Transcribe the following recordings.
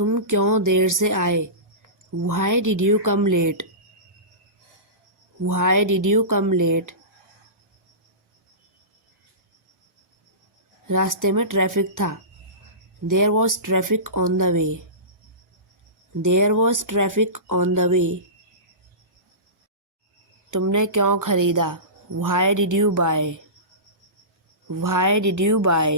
तुम क्यों देर से आए? Why did you come late? Why did you come late? रास्ते में ट्रैफिक था। There was traffic on the way. There was traffic on the way. तुमने क्यों खरीदा? Why did you buy? Why did you buy?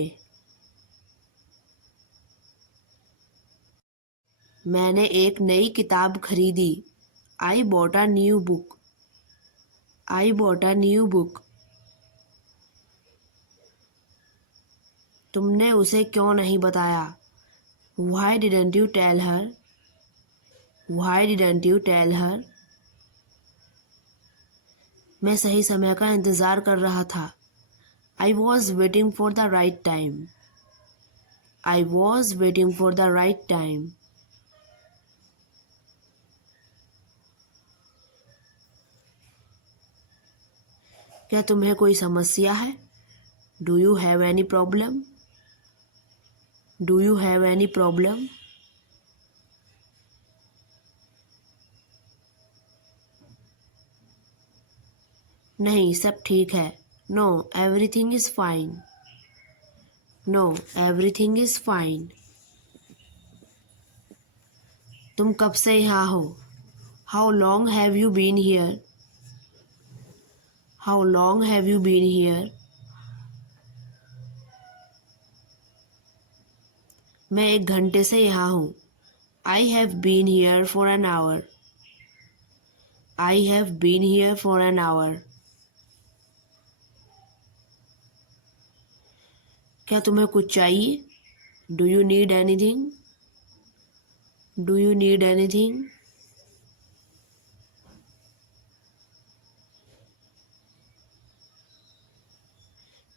मैंने एक नई किताब खरीदी। I bought a new book. I bought a new book. तुमने उसे क्यों नहीं बताया? Why didn't you tell her? Why didn't you tell her? मैं सही समय का इंतज़ार कर रहा था। I was waiting for the right time. I was waiting for the right time. क्या तुम्हें कोई समस्या है? Do you have any problem? Do you have any problem? नहीं, सब ठीक है। No, everything is fine. No, everything is fine. तुम कब से यहाँ हो? How long have you been here? How long have you been here? मैं 1 घंटे से यहाँ हूँ। I have been here for an hour. I have been here for an hour. क्या तुम्हें कुछ चाहिए? Do you need anything? Do you need anything?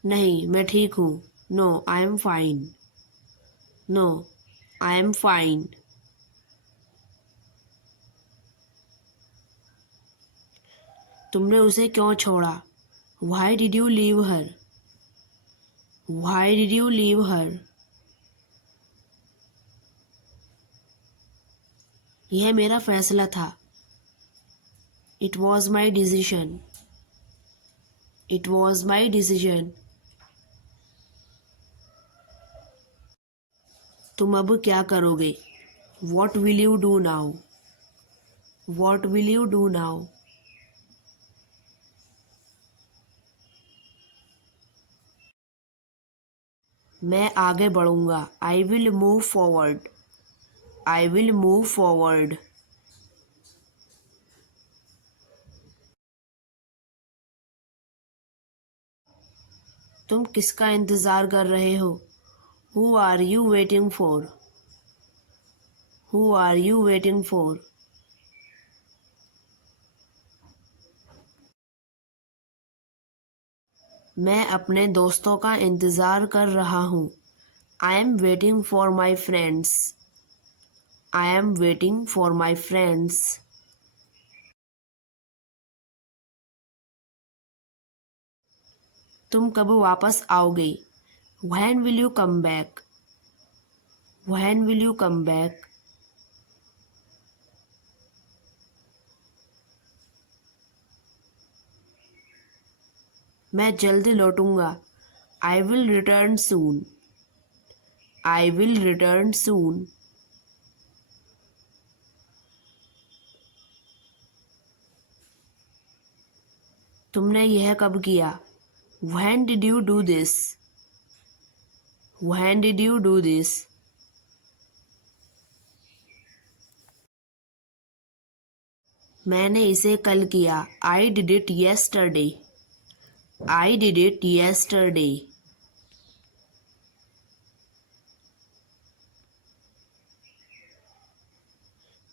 नहीं, मैं ठीक हूँ। No, I am fine. No, I am fine. तुमने उसे क्यों छोड़ा? Why did you leave her? Why did you leave her? यह मेरा फैसला था। It was my decision. It was my decision. तुम अब क्या करोगे? What will you do now? What will you do now? मैं आगे बढ़ूंगा। I will move forward. I will move forward. तुम किसका इंतज़ार कर रहे हो? Who are you waiting for? Who are you waiting for? मैं अपने दोस्तों का इंतज़ार कर रहा हूँ। I am waiting for my friends. I am waiting for my friends. तुम कब वापस आओगे? When will you come back? When will you come back? मैं जल्द लौटूंगा। I will return soon. I will return soon. तुमने यह कब किया? When did you do this? When did you do this? मैंने इसे कल किया। I did it yesterday. I did it yesterday.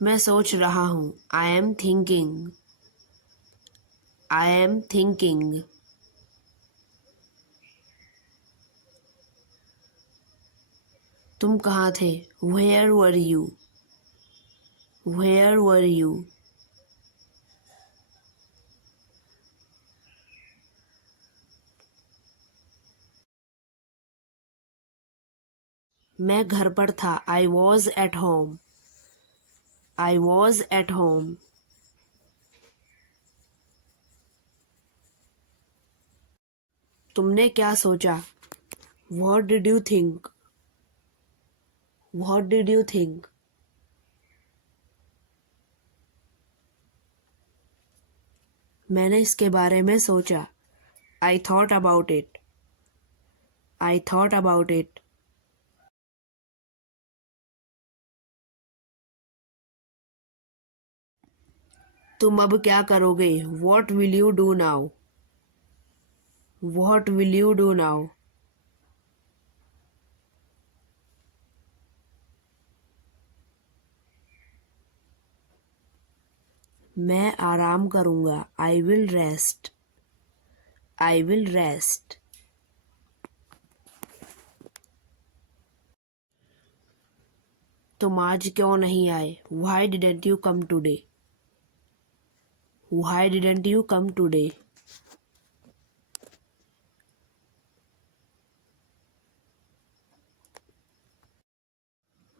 मैं सोच रहा हूँ। I am thinking. I am thinking. तुम कहाँ थे? Where were you? Where were you? मैं घर पर था। I was at home. I was at home. तुमने क्या सोचा? What did you think? What did you think? मैंने इसके बारे में सोचा। I thought about it. I thought about it. तुम अब क्या करोगे? What will you do now? What will you do now? मैं आराम करूँगा। I will rest. I will rest. तुम आज क्यों नहीं आए? Why didn't you come today? Why didn't you come today?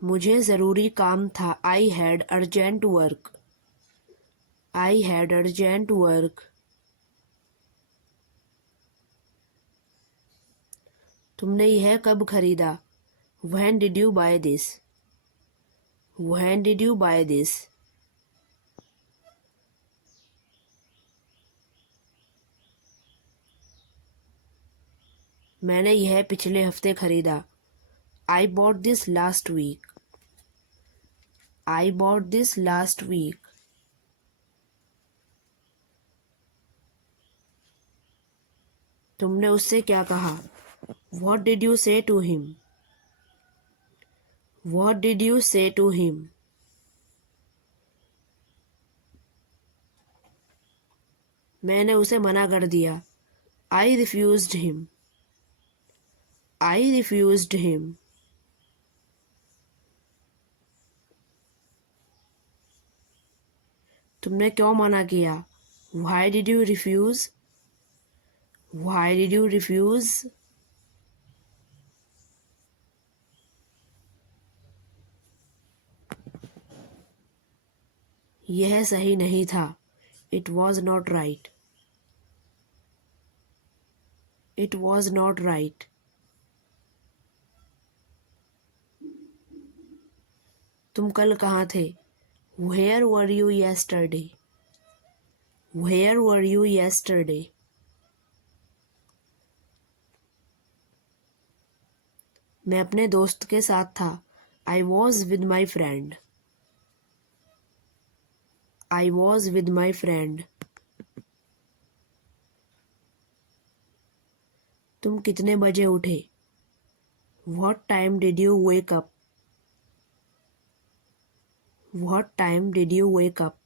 मुझे ज़रूरी काम था। I had urgent work. I had urgent work. तुमने यह कब खरीदा? When did you buy this? When did you buy this? मैंने यह पिछले हफ्ते खरीदा। I bought this last week. I bought this last week. तुमने उससे क्या कहा? What did you say to him? What did you say to him? मैंने उसे मना कर दिया। I refused him. I refused him. तुमने क्यों मना किया? Why did you refuse? Why did you refuse? यह सही नहीं था। It was not right. It was not right. तुम कल कहाँ थे? Where were you yesterday? Where were you yesterday? मैं अपने दोस्त के साथ था। I was with my friend. I was with my friend. तुम कितने बजे उठे? What time did you wake up? What time did you wake up?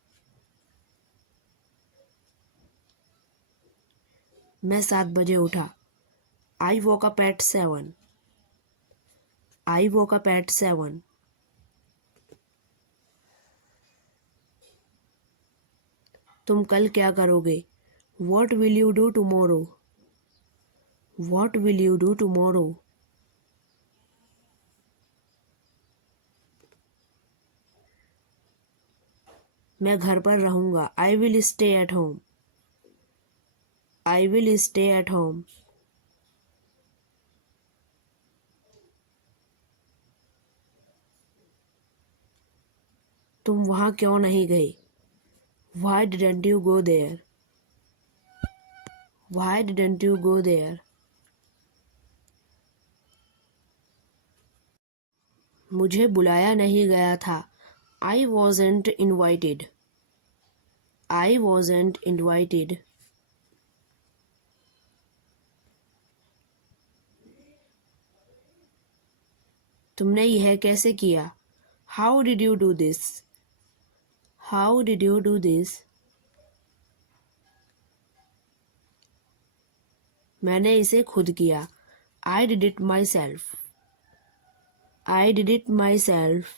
मैं 7 बजे उठा। I woke up at 7. I woke up at 7. तुम कल क्या करोगे? What will you do tomorrow? What will you do tomorrow? मैं घर पर रहूँगा। I will stay at home. I will stay at home. तुम वहाँ क्यों नहीं गए? Why didn't you go there? Why didn't you go there? मुझे बुलाया नहीं गया था। I wasn't invited. I wasn't invited. तुमने यह कैसे किया? How did you do this? How did you do this? मैंने इसे खुद किया। I did it myself. I did it myself.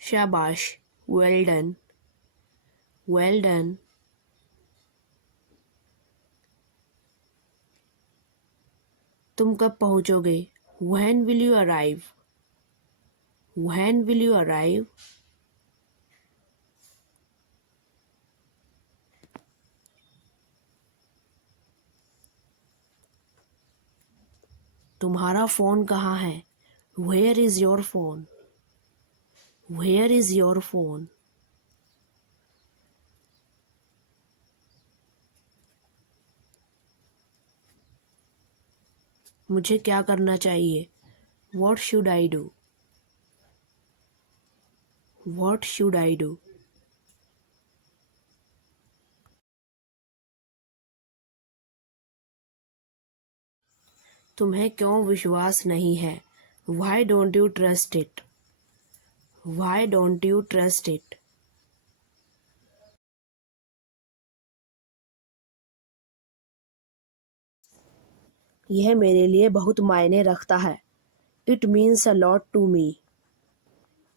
शाबाश। Well done. Well done. तुम कब पहुंचोगे? When will you arrive? When will you arrive? तुम्हारा फ़ोन कहाँ है? Where is your phone? Where is your phone? मुझे क्या करना चाहिए? What should I do? What should I do? तुम्हें क्यों विश्वास नहीं है? Why don't you trust it? Why don't you trust it? यह मेरे लिए बहुत मायने रखता है. It means a lot to me.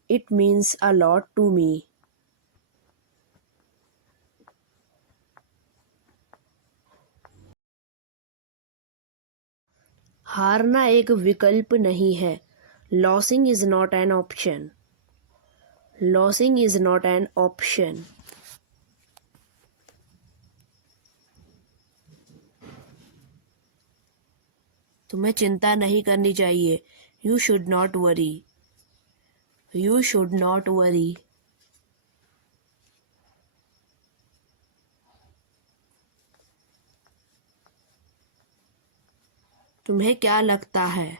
It means a lot to me. हारना एक विकल्प नहीं है. Losing is not an option. Losing is not an option. तुम्हें चिंता नहीं करनी चाहिए. You should not worry. You should not worry. तुम्हें क्या लगता है?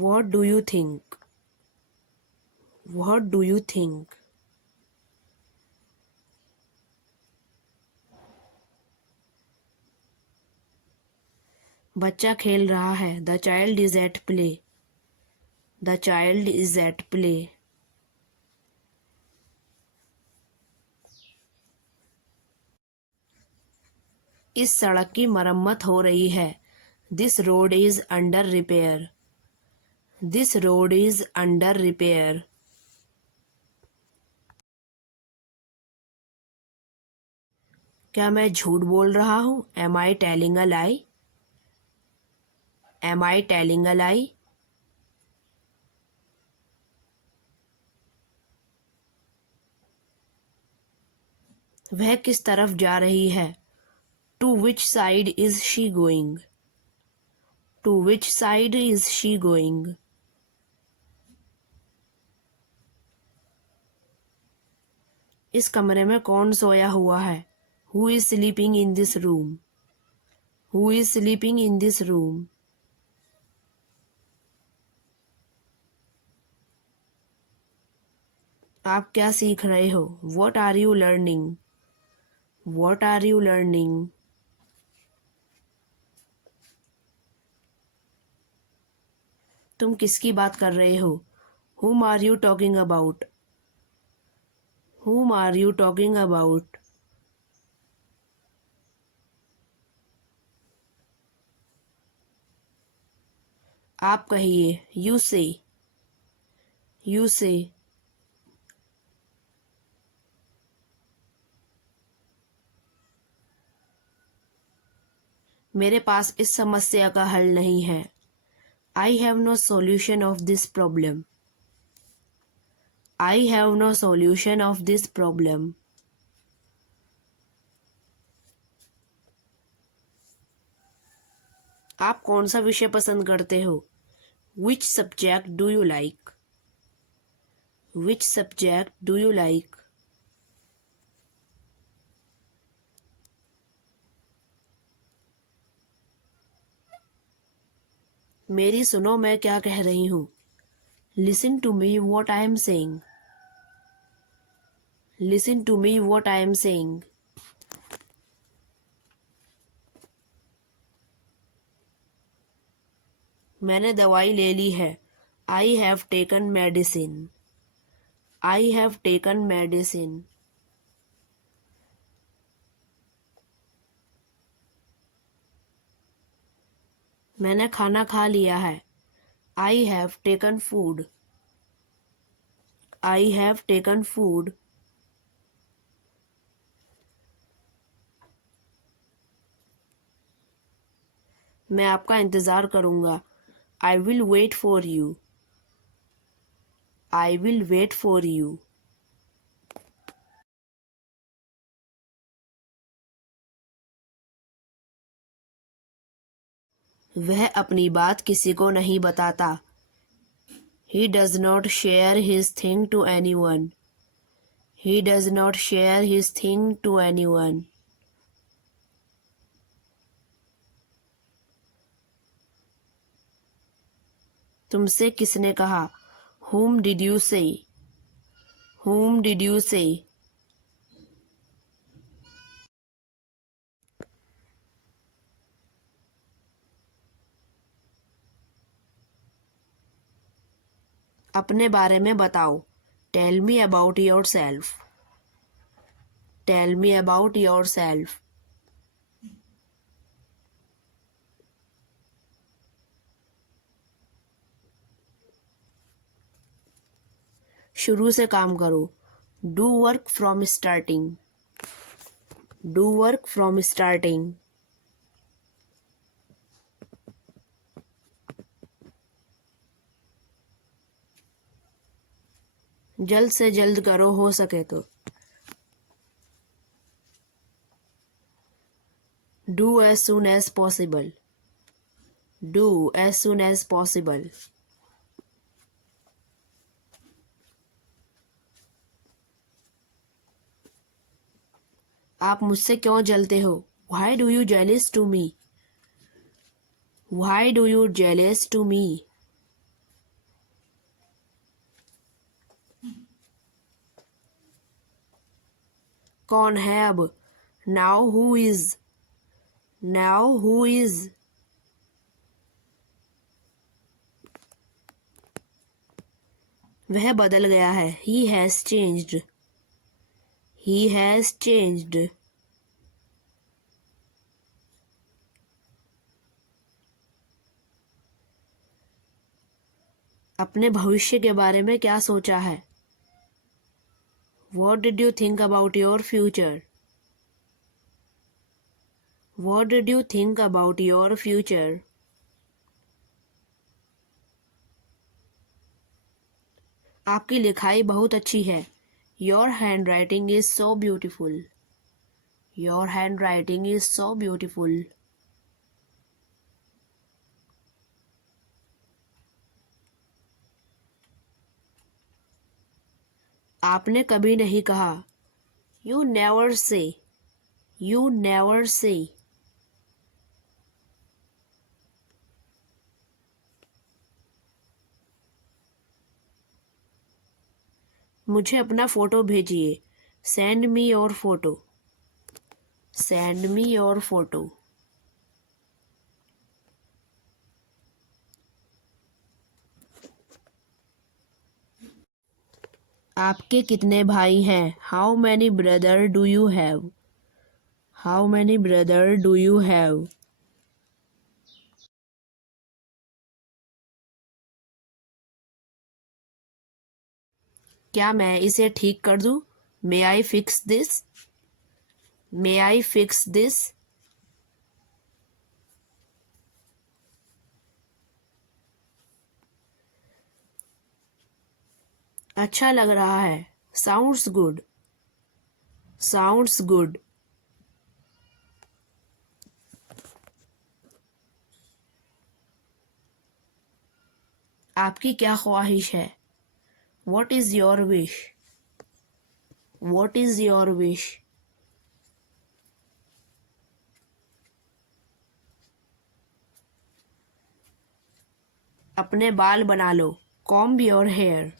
What do you think? What do you think? बच्चा खेल रहा है. The child is at play. The child is at play. इस सड़क की मरम्मत हो रही है. This road is under repair. This road is under repair. क्या मैं झूठ बोल रहा हूँ? Am I telling a lie? Am I telling a lie? वह किस तरफ जा रही है? To which side is she going? To which side is she going? इस कमरे में कौन सोया हुआ है? Who is sleeping in this room? Who is sleeping in this room? आप क्या सीख रहे हो? What are you learning? What are you learning? तुम किसकी बात कर रहे हो? Whom are you talking about? Whom are you talking about? आप कहिए. You say. You say. मेरे पास इस समस्या का हल नहीं है. I have no solution of this problem. I have no solution of this problem. आप कौन सा विषय पसंद करते हो? Which subject do you like? Which subject do you like? मेरी सुनो मैं क्या कह रही हूँ. Listen to me what I am saying. Listen to me what I am saying. मैंने दवाई ले ली है. I have taken medicine. I have taken medicine. मैंने खाना खा लिया है. I have taken food. I have taken food. मैं आपका इंतज़ार करूँगा। I will wait for you. I will wait for you. वह अपनी बात किसी को नहीं बताता। He does not share his thing to anyone. He does not share his thing to anyone. तुमसे किसने कहा? Whom did you say? Whom did you say? अपने बारे में बताओ। Tell me about yourself. Tell me about yourself. शुरू से काम करो। Do work from starting. Do work from starting. जल्द से जल्द करो, हो सके तो। Do as soon as possible. Do as soon as possible. आप मुझसे क्यों जलते हो? Why do you jealous to me? Why do you jealous to me? कौन है अब? Now who is? Now who is? वह बदल गया है। He has changed. He has changed. अपने भविष्य के बारे में क्या सोचा है? What did you think about your future? What did you think about your future? आपकी लिखाई बहुत अच्छी है। Your handwriting is so beautiful. Your handwriting is so beautiful. आपने कभी नहीं कहा। You never say. You never say. मुझे अपना फोटो भेजिए। Send me your photo. Send me your photo. आपके कितने भाई हैं? How many brother do you have? How many brother do you have? क्या मैं इसे ठीक कर दूं? May I fix this? May I fix this? अच्छा लग रहा है। Sounds good. Sounds good. आपकी क्या ख्वाहिश है? What is your wish? What is your wish? अपने बाल बना लो। Comb your hair.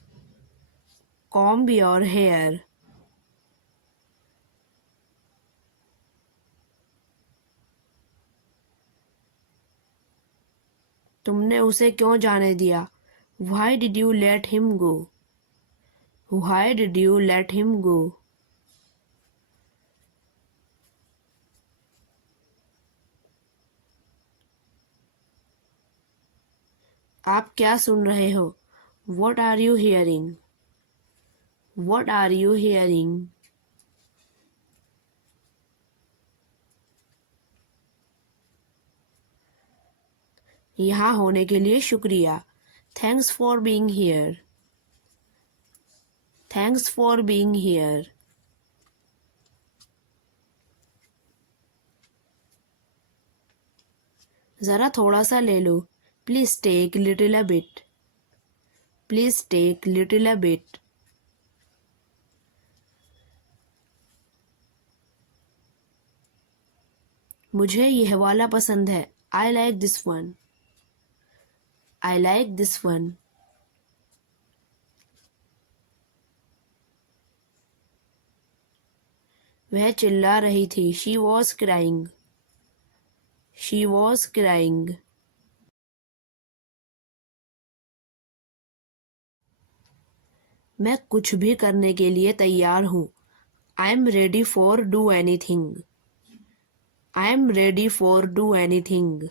Comb your hair. तुमने उसे क्यों जाने दिया? Why did you let him go? Why did you let him go? आप क्या सुन रहे हो? What are you hearing? What are you hearing? यहाँ होने के लिए शुक्रिया। Thanks for being here. Thanks for being here. ज़रा थोड़ा सा ले लो। Please take little a bit. Please take little a bit. मुझे यह वाला पसंद है। I like this one. I like this one. वह चिल्ला रही थी। She was crying. She was crying. मैं कुछ भी करने के लिए तैयार हूँ। I am ready for do anything. I am ready for do anything.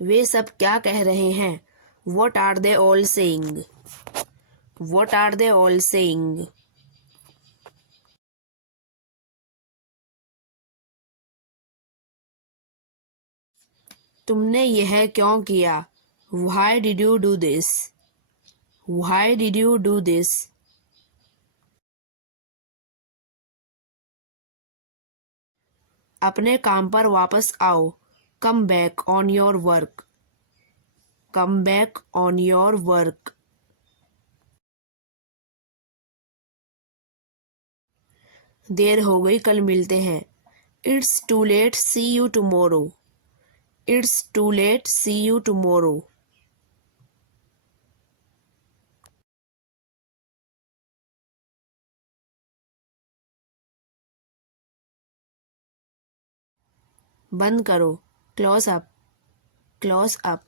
वे सब क्या कह रहे हैं? What are they all saying? What are they all saying? तुमने यह क्यों किया? Why did you do this? Why did you do this? अपने काम पर वापस आओ। Come back on your work. Come back on your work. देर हो गई, कल मिलते हैं। It's too late, see you tomorrow. It's too late, see you tomorrow. बंद करो। Close up. Close up.